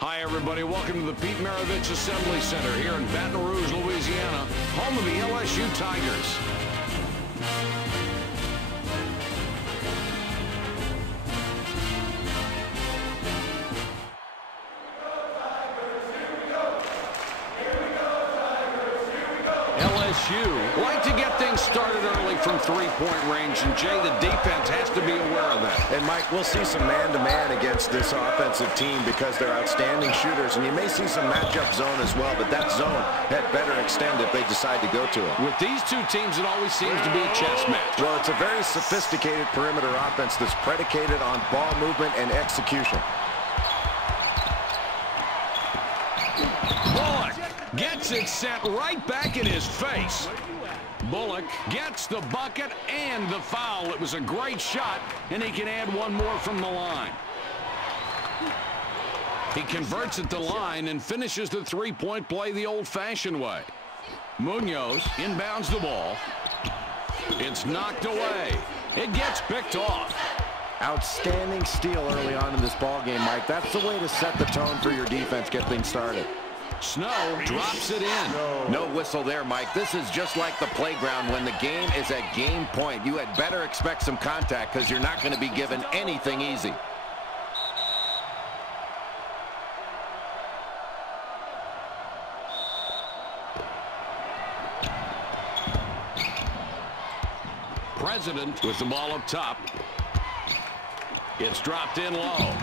Hi, everybody. Welcome to the Pete Maravich Assembly Center here in Baton Rouge, Louisiana, home of the LSU Tigers. LSU like to get things started early from three-point range, and Jay, the defense has to be aware of that. And Mike, we'll see some man-to-man against this offensive team because they're outstanding shooters, and you may see some matchup zone as well, but that zone had better extend if they decide to go to it. With these two teams, it always seems to be a chess match. Well, it's a very sophisticated perimeter offense that's predicated on ball movement and execution. Gets it sent right back in his face. Bullock gets the bucket and the foul. It was a great shot, and he can add one more from the line. He converts at the line and finishes the three-point play the old-fashioned way. Munoz inbounds the ball. It's knocked away. It gets picked off. Outstanding steal early on in this ball game, Mike. That's the way to set the tone for your defense, get things started. Snow drops it in. No whistle there, Mike. This is just like the playground when the game is at game point. You had better expect some contact because you're not going to be given anything easy. President with the ball up top. It's dropped in low.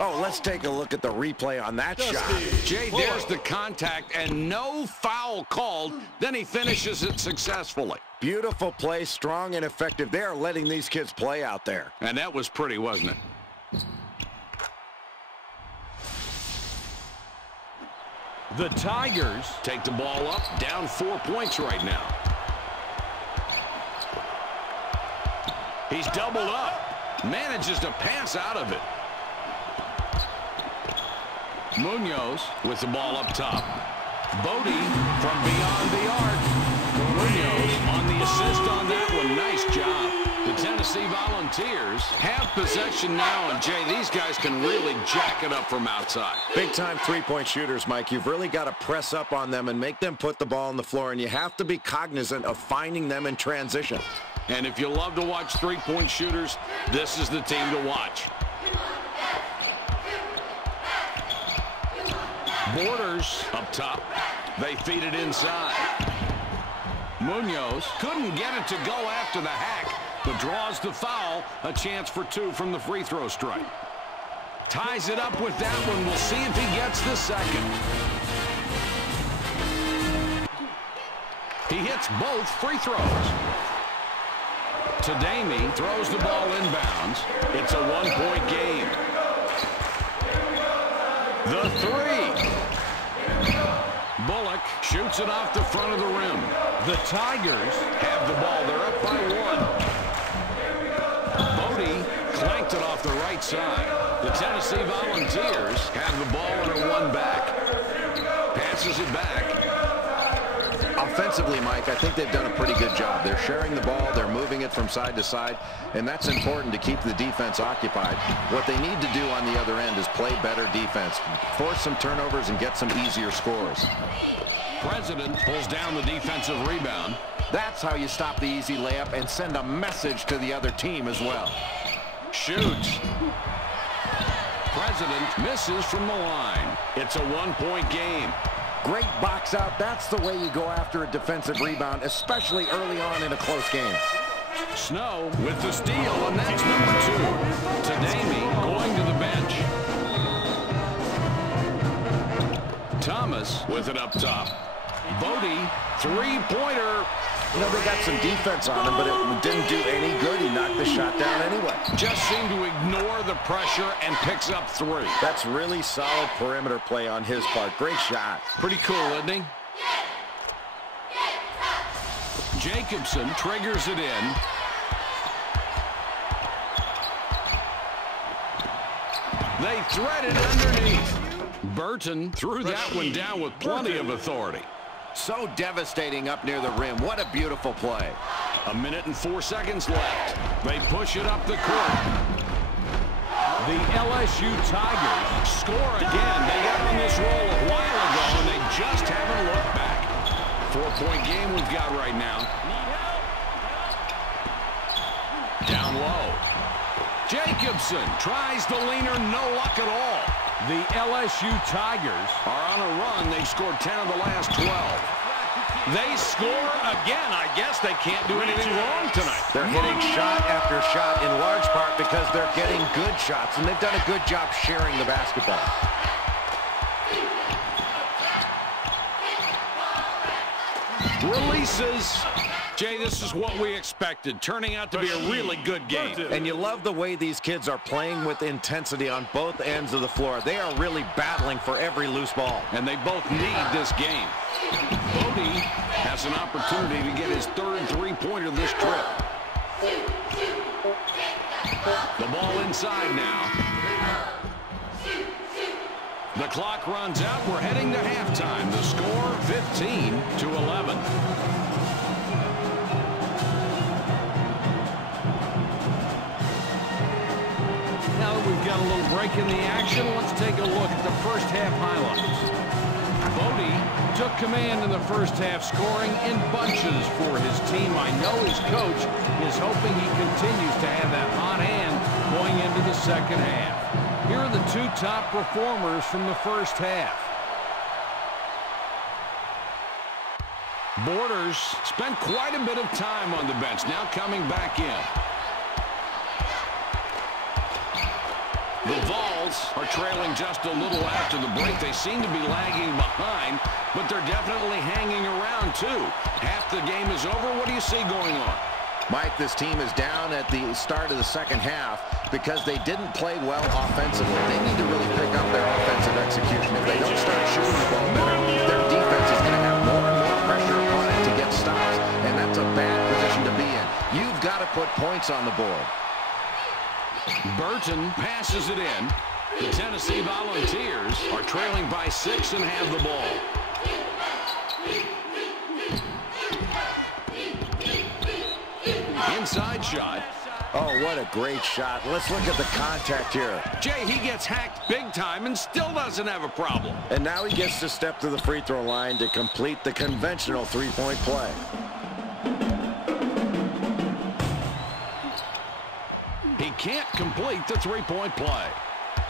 Oh, let's take a look at the replay on that shot. Jay, there's the contact and no foul called. Then he finishes it successfully. Beautiful play, strong and effective. They are letting these kids play out there. And that was pretty, wasn't it? The Tigers take the ball up, down 4 points right now. He's doubled up. Manages to pass out of it. Munoz with the ball up top. Bodie from beyond the arc. Munoz on the assist on that one. Nice job. The Tennessee Volunteers have possession now, and Jay, these guys can really jack it up from outside. Big-time three-point shooters, Mike. You've really got to press up on them and make them put the ball on the floor, and you have to be cognizant of finding them in transition. And if you love to watch three-point shooters, this is the team to watch. Borders up top. They feed it inside. Munoz couldn't get it to go after the hack, but draws the foul. A chance for two from the free throw strike. Ties it up with that one. We'll see if he gets the second. He hits both free throws. Tadami throws the ball inbounds. It's a one-point game. The three. Bullock shoots it off the front of the rim. The Tigers have the ball. They're up by one. Bodie clanked it off the right side. The Tennessee Volunteers have the ball and are one back. Passes it back. Offensively, Mike, I think they've done a pretty good job. They're sharing the ball, they're moving it from side to side, and that's important to keep the defense occupied. What they need to do on the other end is play better defense, force some turnovers, and get some easier scores. President pulls down the defensive rebound. That's how you stop the easy layup and send a message to the other team as well. Shoots. President misses from the line. It's a one-point game. Great box out. That's the way you go after a defensive rebound, especially early on in a close game. Snow with the steal, and that's number two. Tadami going to the bench. Thomas with it up top. Bodie, three-pointer. You know, they got some defense on him, but it didn't do any good. He knocked the shot down anyway. Just seemed to ignore the pressure and picks up three. That's really solid perimeter play on his part. Great shot. Pretty cool, isn't he? Jacobson triggers it in. They thread it underneath. Burton threw that one down with plenty of authority. So devastating up near the rim. What a beautiful play. A minute and 4 seconds left. They push it up the court. The LSU Tigers score again. They got on this roll a while ago, and they just haven't looked back. 4-point game we've got right now. Down low. Jacobson tries the leaner, no luck at all. The LSU Tigers are on a run. They've scored 10 of the last 12. They score again. I guess they can't do anything wrong tonight. They're hitting shot after shot in large part because they're getting good shots, and they've done a good job sharing the basketball. Releases. Jay, this is what we expected, turning out to be a really good game. And you love the way these kids are playing with intensity on both ends of the floor. They are really battling for every loose ball. And they both need this game. Bodie has an opportunity to get his third three-pointer this trip. The ball inside now. The clock runs out. We're heading to halftime. The score, 15-11. Now that we've got a little break in the action, let's take a look at the first half highlights. Bodie took command in the first half, scoring in bunches for his team. I know his coach is hoping he continues to have that hot hand going into the second half. Here are the two top performers from the first half. Borders spent quite a bit of time on the bench, now coming back in. The Vols are trailing just a little after the break. They seem to be lagging behind, but they're definitely hanging around too. Half the game is over. What do you see going on? Mike, this team is down at the start of the second half because they didn't play well offensively. They need to really pick up their offensive execution. If they don't start shooting the ball better, their defense is going to have more and more pressure upon it to get stops, and that's a bad position to be in. You've got to put points on the board. Burton passes it in. The Tennessee Volunteers are trailing by 6 and have the ball. Inside shot. Oh, what a great shot. Let's look at the contact here. Jay, he gets hacked big time and still doesn't have a problem. And now he gets to step to the free throw line to complete the conventional three-point play. He can't complete the three-point play.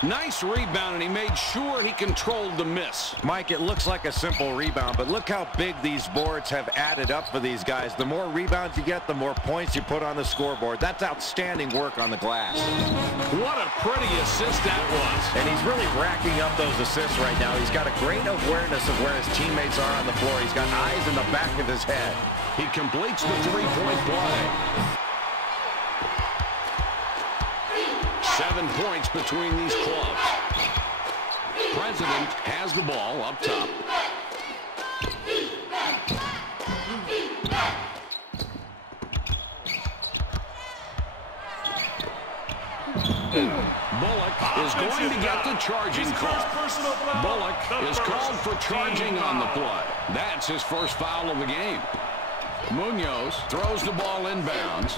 Nice rebound, and he made sure he controlled the miss. Mike, it looks like a simple rebound, but look how big these boards have added up for these guys. The more rebounds you get, the more points you put on the scoreboard. That's outstanding work on the glass. What a pretty assist that was. And he's really racking up those assists right now. He's got a great awareness of where his teammates are on the floor. He's got eyes in the back of his head. He completes the three-point play. 7 points between these clubs. President has the ball up top. Bullock is going to get the charging call. Bullock is called for charging on the play. That's his first foul of the game. Munoz throws the ball inbounds.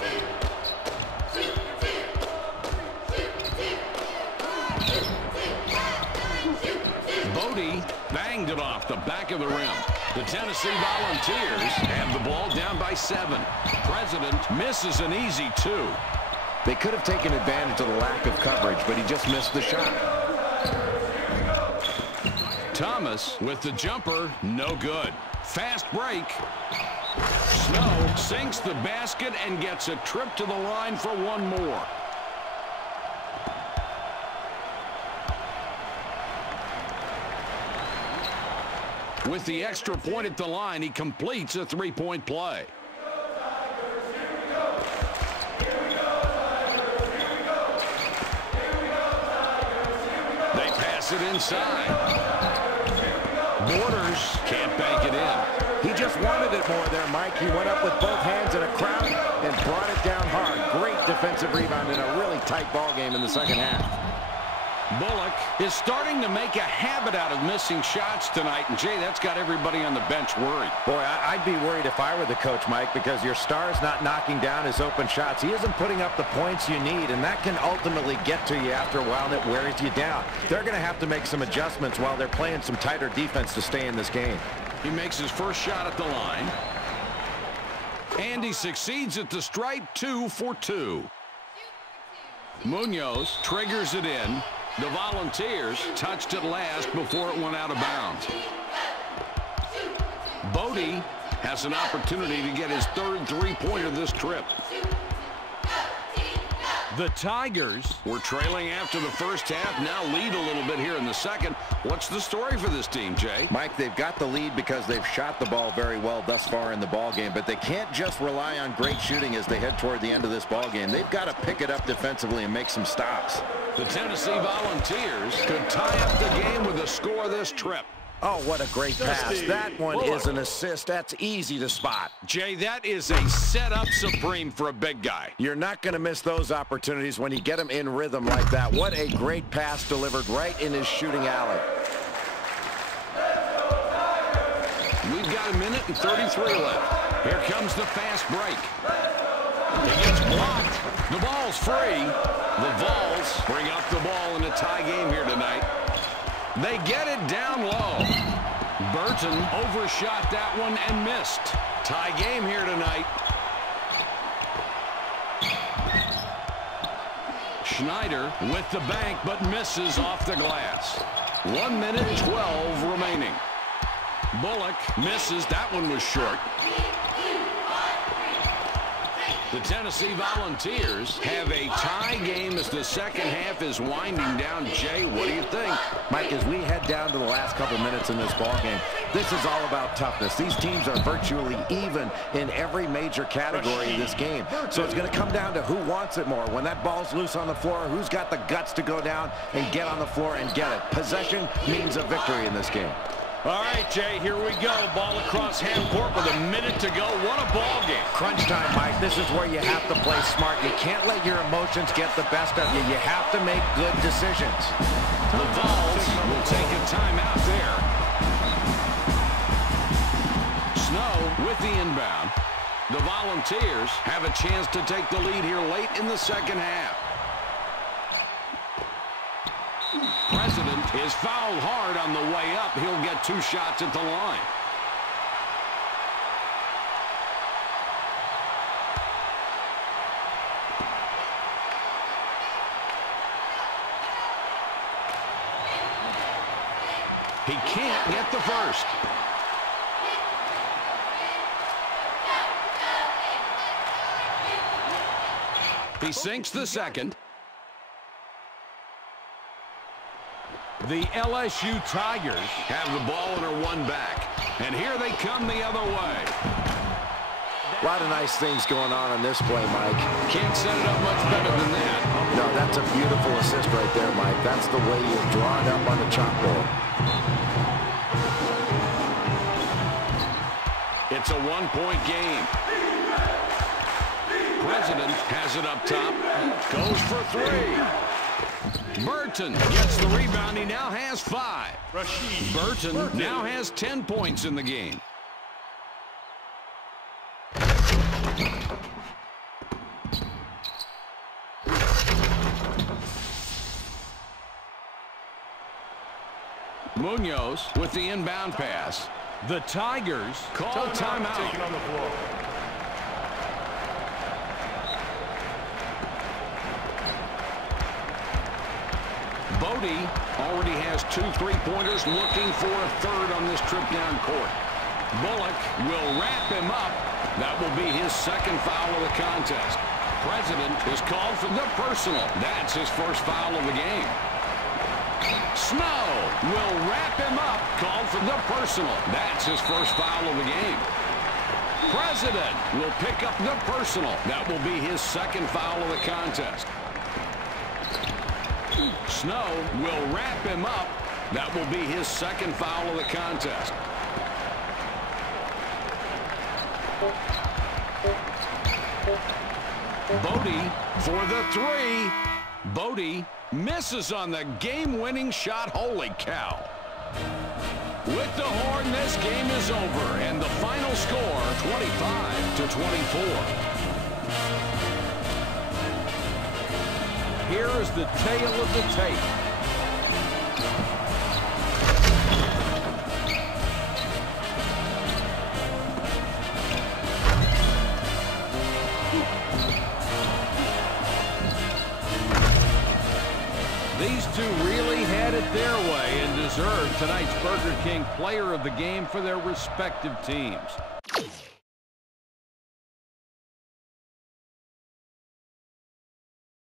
Bodie banged it off the back of the rim. The Tennessee Volunteers have the ball down by 7. President misses an easy 2. They could have taken advantage of the lack of coverage, but he just missed the shot. Thomas with the jumper, no good. Fast break. Snow sinks the basket and gets a trip to the line for one more. With the extra point at the line, he completes a three-point play. They pass it inside. Borders can't bank it in. He just wanted it more there, Mike. He went up with both hands in a crowd and brought it down hard. Great defensive rebound in a really tight ball game in the second half. Bullock is starting to make a habit out of missing shots tonight. And, Jay, that's got everybody on the bench worried. Boy, I'd be worried if I were the coach, Mike, because your star's not knocking down his open shots. He isn't putting up the points you need, and that can ultimately get to you after a while, and it wears you down. They're going to have to make some adjustments while they're playing some tighter defense to stay in this game. He makes his first shot at the line. And he succeeds at the stripe, 2 for 2. Munoz triggers it in. The Volunteers touched it last before it went out of bounds. Bodie has an opportunity to get his third three-pointer this trip. The Tigers were trailing after the first half, now lead a little bit here in the second. What's the story for this team, Jay? Mike, they've got the lead because they've shot the ball very well thus far in the ball game, but they can't just rely on great shooting as they head toward the end of this ball game. They've got to pick it up defensively and make some stops. The Tennessee Volunteers could tie up the game with a score this trip. Oh, what a great pass. That one is an assist. That's easy to spot. Jay, that is a setup supreme for a big guy. You're not going to miss those opportunities when you get him in rhythm like that. What a great pass delivered right in his shooting alley. We've got 1 minute and 33 left. Here comes the fast break. He gets blocked. The ball's free. The Vols bring up the ball in a tie game here tonight. They get it down low. Burton overshot that one and missed. Tie game here tonight. Schneider with the bank but misses off the glass. 1 minute 12 remaining. Bullock misses. That one was short. The Tennessee Volunteers have a tie game as the second half is winding down. Jay, what do you think? Mike, as we head down to the last couple minutes in this ball game, this is all about toughness. These teams are virtually even in every major category in this game. So it's going to come down to who wants it more. When that ball's loose on the floor, who's got the guts to go down and get on the floor and get it. Possession means a victory in this game. All right, Jay, here we go. Ball across half court with 1 minute to go. What a ball game. Crunch time, Mike. This is where you have to play smart. You can't let your emotions get the best of you. You have to make good decisions. The Vols will take a timeout there. Snow with the inbound. The Volunteers have a chance to take the lead here late in the second half. President is fouled hard on the way up. He'll get 2 shots at the line. He can't get the first. He sinks the second. The LSU Tigers have the ball and are one back. And here they come the other way. A lot of nice things going on in this play, Mike. Can't set it up much better than that. No, that's a beautiful assist right there, Mike. That's the way you draw it up on the chalkboard. It's a one-point game. President has it up top. Goes for 3. Burton gets the rebound. He now has 5. Burton now has 10 points in the game. Munoz with the inbound pass. The Tigers call timeout. Taken on the floor. Bodie already has 2 3-pointers, looking for a third on this trip down court. Bullock will wrap him up. That will be his second foul of the contest. President is called for the personal. That's his first foul of the game. Snow will wrap him up. Called for the personal. That's his first foul of the game. President will pick up the personal. That will be his second foul of the contest. Snow will wrap him up. That will be his second foul of the contest. Bodie for the 3. Bodie Misses on the game-winning shot. Holy cow. With the horn, this game is over, and the final score, 25-24. Here is the tale of the tape. These two really had it their way and deserved tonight's Burger King Player of the Game for their respective teams.